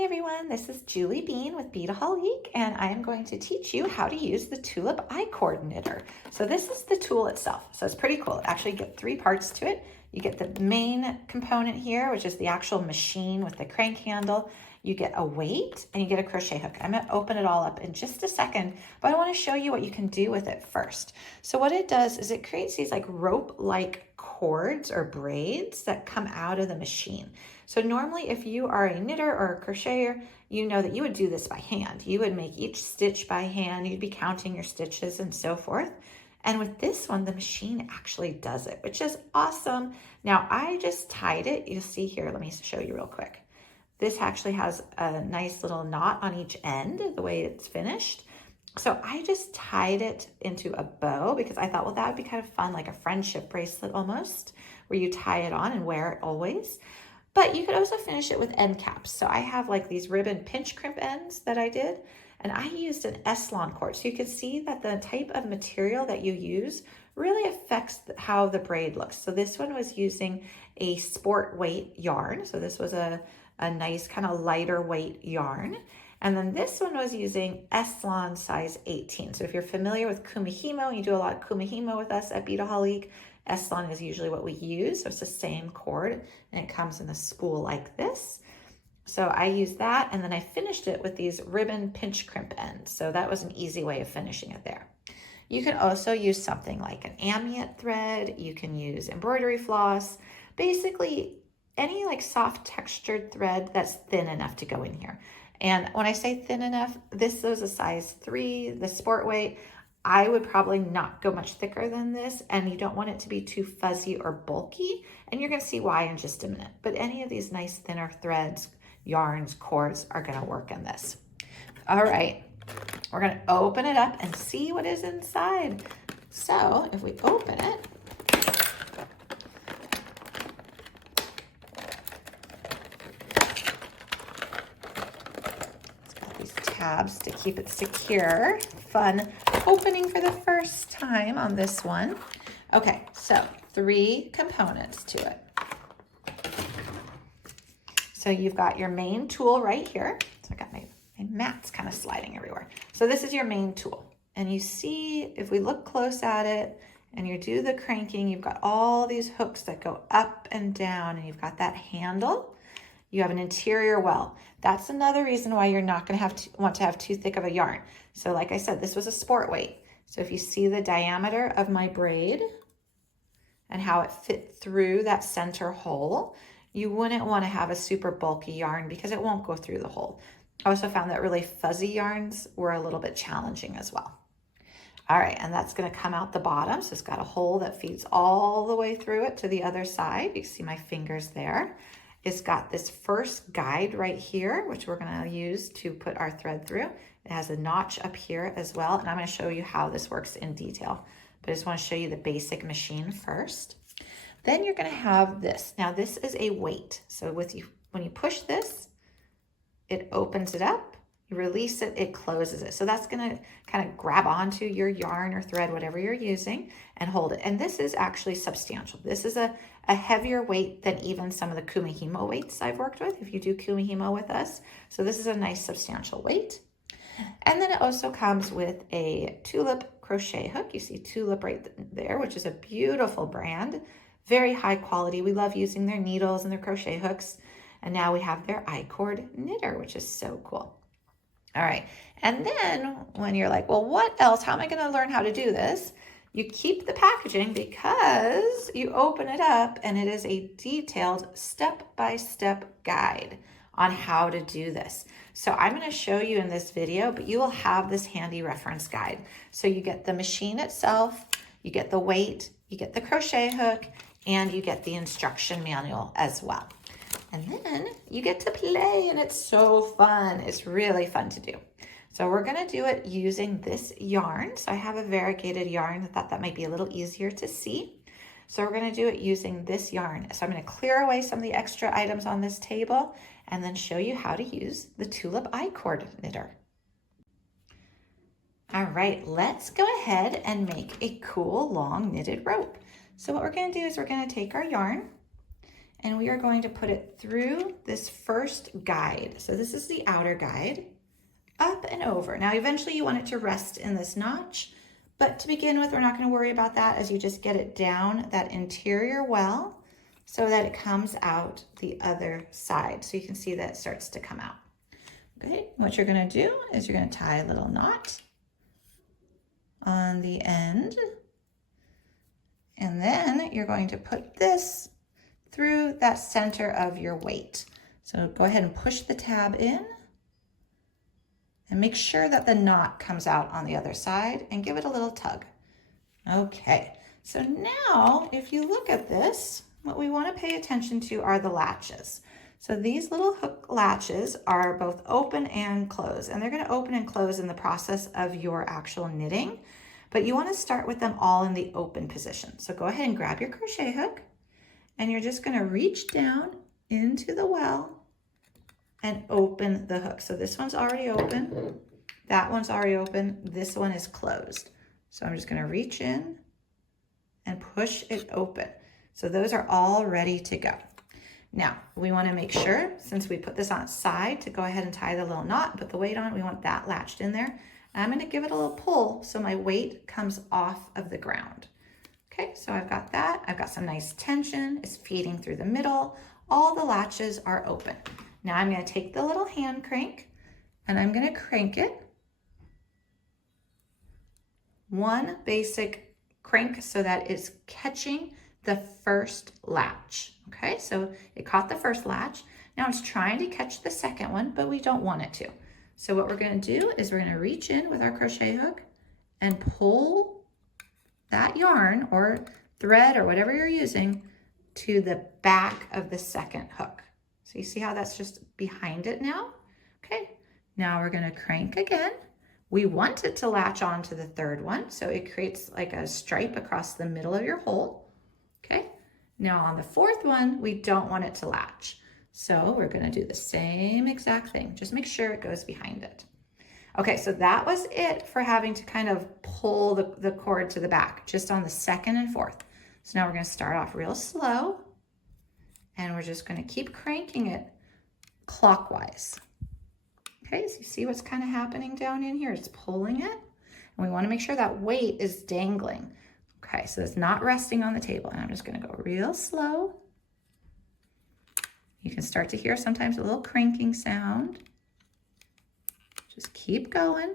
Hi everyone, this is Julie Bean with Beadaholique, and I am going to teach you how to use the Tulip I-cord knitter. So this is the tool itself, so it's pretty cool. It actually get three parts to it. You get the main component here, which is the actual machine with the crank handle. You get a weight and you get a crochet hook. I'm gonna open it all up in just a second, but I wanna show you what you can do with it first. So what it does is it creates these like rope-like cords or braids that come out of the machine. So normally if you are a knitter or a crocheter, you know that you would do this by hand. You would make each stitch by hand, you'd be counting your stitches and so forth. And with this one, the machine actually does it, which is awesome. Now I just tied it, you'll see here, let me show you real quick. This actually has a nice little knot on each end, the way it's finished. So I just tied it into a bow because I thought, well, that would be kind of fun, like a friendship bracelet almost, where you tie it on and wear it always. But you could also finish it with end caps. So I have like these ribbon pinch crimp ends that I did, and I used an S-Lon cord. So you can see that the type of material that you use really affects how the braid looks. So this one was using a sport weight yarn. So this was a nice kind of lighter weight yarn. And then this one was using S-Lon size 18. So if you're familiar with Kumihimo, you do a lot of Kumihimo with us at Beadaholique, S-Lon is usually what we use. So it's the same cord and it comes in a spool like this. So I used that and then I finished it with these ribbon pinch crimp ends. So that was an easy way of finishing it there. You can also use something like an amite thread. You can use embroidery floss, basically any like soft textured thread that's thin enough to go in here. And when I say thin enough, this is a size 3, the sport weight. I would probably not go much thicker than this, and you don't want it to be too fuzzy or bulky, and you're gonna see why in just a minute. But any of these nice thinner threads, yarns, cords are gonna work in this. All right, we're gonna open it up and see what is inside. So if we open it, tabs to keep it secure. Fun opening for the first time on this one. Okay, so 3 components to it. So you've got your main tool right here. So I got my mats kind of sliding everywhere. So this is your main tool. And you see, if we look close at it and you do the cranking, you've got all these hooks that go up and down, and you've got that handle. You have an interior well. That's another reason why you're not gonna want to have too thick of a yarn. So like I said, this was a sport weight. So if you see the diameter of my braid and how it fit through that center hole, you wouldn't wanna have a super bulky yarn because it won't go through the hole. I also found that really fuzzy yarns were a little bit challenging as well. All right, and that's gonna come out the bottom. So it's got a hole that feeds all the way through it to the other side. You can see my fingers there. It's got this first guide right here, which we're gonna use to put our thread through. It has a notch up here as well, and I'm gonna show you how this works in detail. But I just wanna show you the basic machine first. Then you're gonna have this. Now this is a weight. So when you push this, it opens it up. You release it, it closes it. So that's gonna kind of grab onto your yarn or thread, whatever you're using, and hold it. And this is actually substantial. This is a heavier weight than even some of the Kumihimo weights I've worked with, if you do Kumihimo with us. So this is a nice substantial weight. And then it also comes with a Tulip crochet hook. You see Tulip right there, which is a beautiful brand, very high quality. We love using their needles and their crochet hooks. And now we have their I-cord knitter, which is so cool. All right, and then when you're like, well, what else? How am I gonna learn how to do this? You keep the packaging because you open it up and it is a detailed step-by-step guide on how to do this. So I'm gonna show you in this video, but you will have this handy reference guide. So you get the machine itself, you get the weight, you get the crochet hook, and you get the instruction manual as well. And then you get to play, and it's so fun. It's really fun to do. So we're gonna do it using this yarn. So I have a variegated yarn. I thought that might be a little easier to see. So we're gonna do it using this yarn. So I'm gonna clear away some of the extra items on this table and then show you how to use the Tulip I-cord knitter. All right, let's go ahead and make a cool long knitted rope. So what we're gonna do is we're gonna take our yarn and we are going to put it through this first guide. So this is the outer guide, up and over. Now eventually you want it to rest in this notch, but to begin with, we're not going to worry about that as you just get it down that interior well so that it comes out the other side. So you can see that it starts to come out. Okay, what you're going to do is you're going to tie a little knot on the end, and then you're going to put this through that center of your weight. So go ahead and push the tab in and make sure that the knot comes out on the other side and give it a little tug. Okay, so now if you look at this, what we want to pay attention to are the latches. So these little hook latches are both open and close, and they're going to open and close in the process of your actual knitting, but you want to start with them all in the open position. So go ahead and grab your crochet hook, and you're just going to reach down into the well and open the hook. So this one's already open, that one's already open, this one is closed. So I'm just going to reach in and push it open. So those are all ready to go. Now we want to make sure, since we put this on its side, to go ahead and tie the little knot, put the weight on, we want that latched in there. And I'm going to give it a little pull so my weight comes off of the ground. Okay, so I've got that. I've got some nice tension. It's feeding through the middle. All the latches are open. Now I'm going to take the little hand crank and I'm going to crank it. One basic crank so that it's catching the first latch. Okay, so it caught the first latch. Now it's trying to catch the second one, but we don't want it to. So what we're going to do is we're going to reach in with our crochet hook and pull that yarn or thread or whatever you're using to the back of the second hook. So you see how that's just behind it now? Okay, now we're going to crank again. We want it to latch on to the third one, so it creates like a stripe across the middle of your hole. Okay, now on the fourth one, we don't want it to latch. So we're going to do the same exact thing. Just make sure it goes behind it. Okay, so that was it for having to kind of pull the cord to the back, just on the second and fourth. So now we're going to start off real slow, and we're just going to keep cranking it clockwise. Okay, so you see what's kind of happening down in here? It's pulling it, and we want to make sure that weight is dangling. Okay, so it's not resting on the table, and I'm just going to go real slow. You can start to hear sometimes a little cranking sound. Just keep going.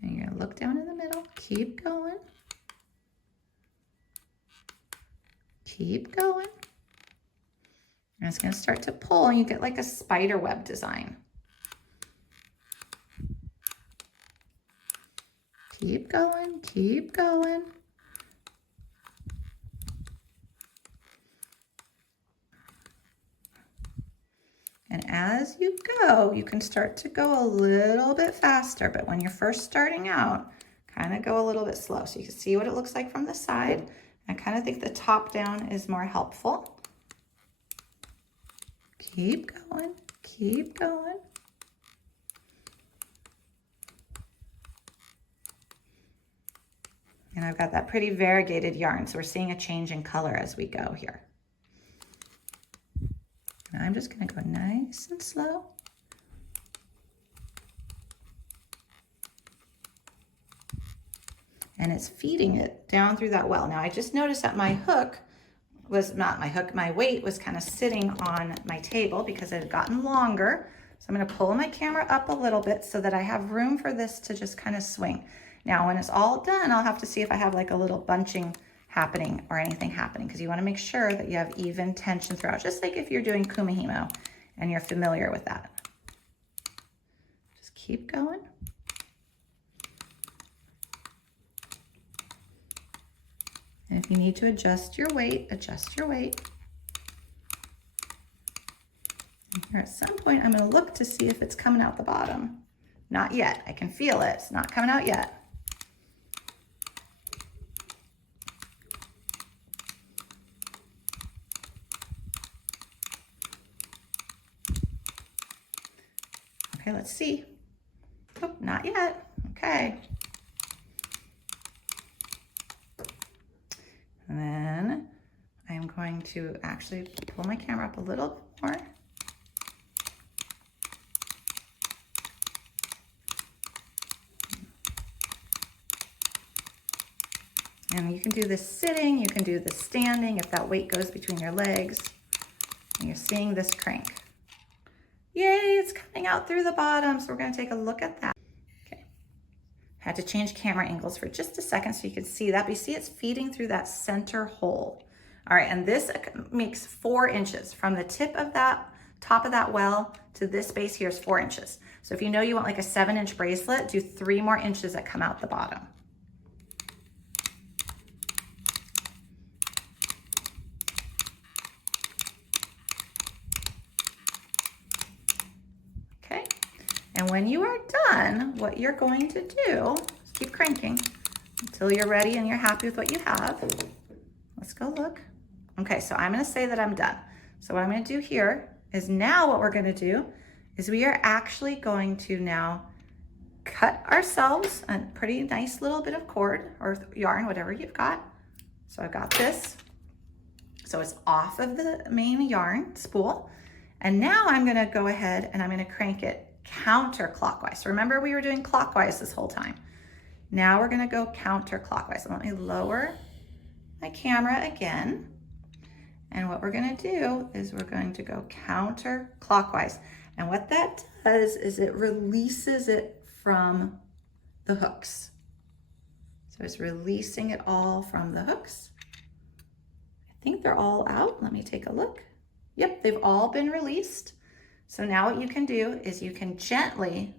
And you're going to look down in the middle. Keep going. Keep going. And it's going to start to pull, and you get like a spider web design. Keep going, keep going. And as you go, you can start to go a little bit faster, but when you're first starting out, kind of go a little bit slow. So you can see what it looks like from the side. I kind of think the top down is more helpful. Keep going, keep going. And I've got that pretty variegated yarn, so we're seeing a change in color as we go here. And I'm just going to go nice and slow. And it's feeding it down through that well. Now I just noticed that my hook was not my hook, my weight was kind of sitting on my table because it had gotten longer. So I'm going to pull my camera up a little bit so that I have room for this to just kind of swing. Now, when it's all done, I'll have to see if I have like a little bunching happening or anything happening, because you want to make sure that you have even tension throughout, just like if you're doing kumihimo and you're familiar with that. Just keep going. And if you need to adjust your weight, adjust your weight. And here at some point, I'm going to look to see if it's coming out the bottom. Not yet. I can feel it. It's not coming out yet. Okay, let's see. Oh, not yet. Okay. And then I'm going going to actually pull my camera up a little more. And you can do this sitting, you can do this standing if that weight goes between your legs. And you're seeing this crank. Yay, it's coming out through the bottom. So we're gonna take a look at that. Okay. Had to change camera angles for just a second so you can see that. But you see it's feeding through that center hole. All right, and this makes 4 inches. From the tip of that, top of that well to this base here is 4 inches. So if you know you want like a 7-inch bracelet, do 3 more inches that come out the bottom. And when you are done, what you're going to do is keep cranking until you're ready and you're happy with what you have. Let's go look. Okay, so I'm gonna say that I'm done. So what I'm gonna do here is now what we're gonna do is we are actually going to now cut ourselves a pretty nice little bit of cord or yarn, whatever you've got. So I've got this. So it's off of the main yarn spool. And now I'm gonna go ahead and I'm gonna crank it counterclockwise. So remember we were doing clockwise this whole time. Now we're gonna go counterclockwise. So let me lower my camera again. And what we're gonna do is we're going to go counterclockwise. And what that does is it releases it from the hooks. So it's releasing it all from the hooks. I think they're all out. Let me take a look. Yep, they've all been released. So now what you can do is you can gently,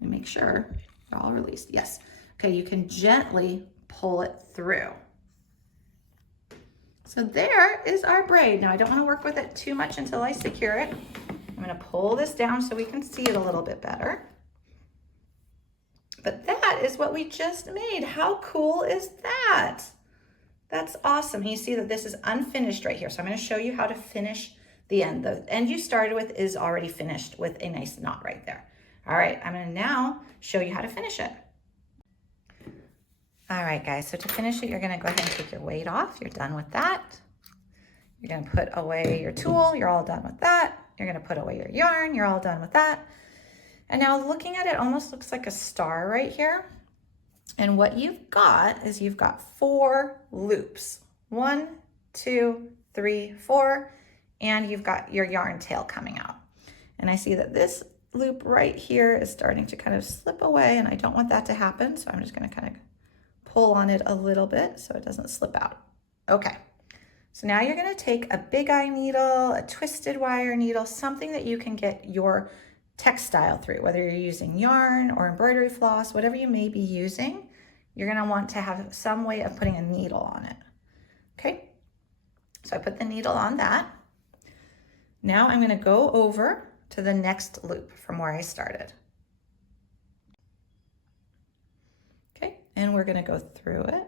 let me make sure they're all released. Yes. Okay, you can gently pull it through. So there is our braid. Now I don't want to work with it too much until I secure it. I'm going to pull this down so we can see it a little bit better. But that is what we just made. How cool is that? That's awesome. And you see that this is unfinished right here. So I'm going to show you how to finish the end. The end you started with is already finished with a nice knot right there. All right, I'm going to now show you how to finish it. All right, guys, so to finish it, you're going to go ahead and take your weight off. You're done with that. You're going to put away your tool. You're all done with that. You're going to put away your yarn. You're all done with that. And now looking at it, almost looks like a star right here. And what you've got is you've got 4 loops. 1, 2, 3, 4. And you've got your yarn tail coming out. And I see that this loop right here is starting to kind of slip away, and I don't want that to happen. So I'm just gonna kind of pull on it a little bit so it doesn't slip out. Okay, so now you're gonna take a big eye needle, a twisted wire needle, something that you can get your textile through, whether you're using yarn or embroidery floss, whatever you may be using, you're gonna want to have some way of putting a needle on it. Okay, so I put the needle on that. Now I'm going to go over to the next loop from where I started. Okay, and we're going to go through it.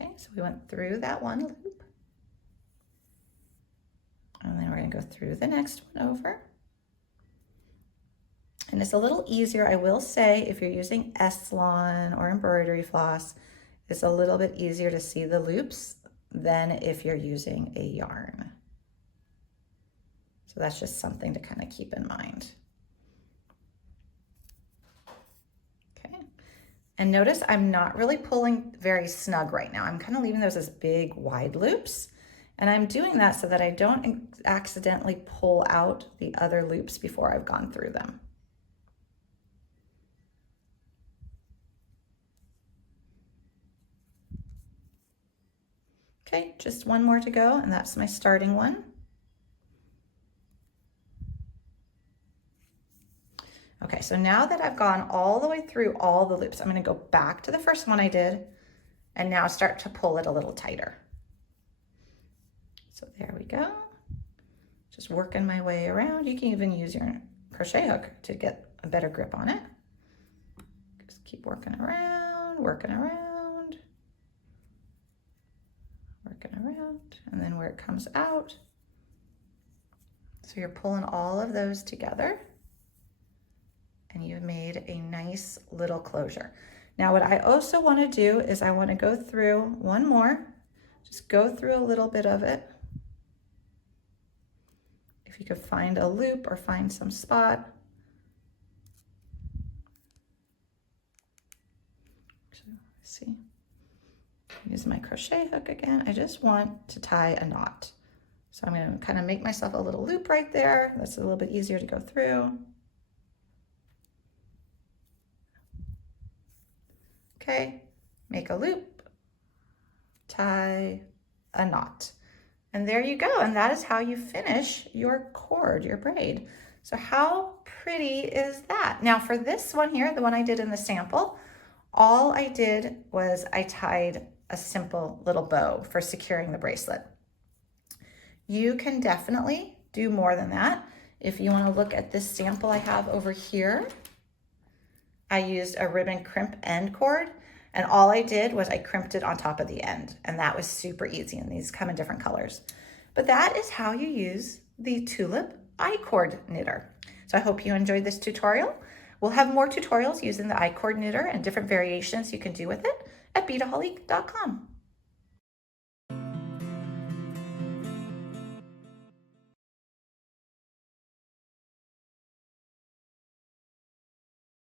Okay, so we went through that one loop. And then we're going to go through the next one over. And it's a little easier, I will say, if you're using Eslon or embroidery floss, it's a little bit easier to see the loops than if you're using a yarn. So that's just something to kind of keep in mind. And notice I'm not really pulling very snug right now. I'm kind of leaving those as big wide loops. And I'm doing that so that I don't accidentally pull out the other loops before I've gone through them. Okay, just one more to go, and that's my starting one. Okay, so now that I've gone all the way through all the loops, I'm going to go back to the first one I did and now start to pull it a little tighter. So there we go. Just working my way around. You can even use your crochet hook to get a better grip on it. Just keep working around. working around, and then where it comes out. So you're pulling all of those together and you've made a nice little closure. Now what I also want to do is I want to go through one more, just go through a little bit of it. If you could find a loop or find some spot. So, see, use my crochet hook again. I just want to tie a knot. So I'm going to kind of make myself a little loop right there. That's a little bit easier to go through. Okay, make a loop, tie a knot. And there you go. And that is how you finish your cord, your braid. So how pretty is that? Now for this one here, the one I did in the sample, all I did was I tied a simple little bow for securing the bracelet. You can definitely do more than that. If you want to look at this sample I have over here, I used a ribbon crimp end cord, and all I did was I crimped it on top of the end, and that was super easy, and these come in different colors. But that is how you use the Tulip I-cord knitter. So I hope you enjoyed this tutorial. We'll have more tutorials using the I-cord knitter and different variations you can do with it at beadaholique.com.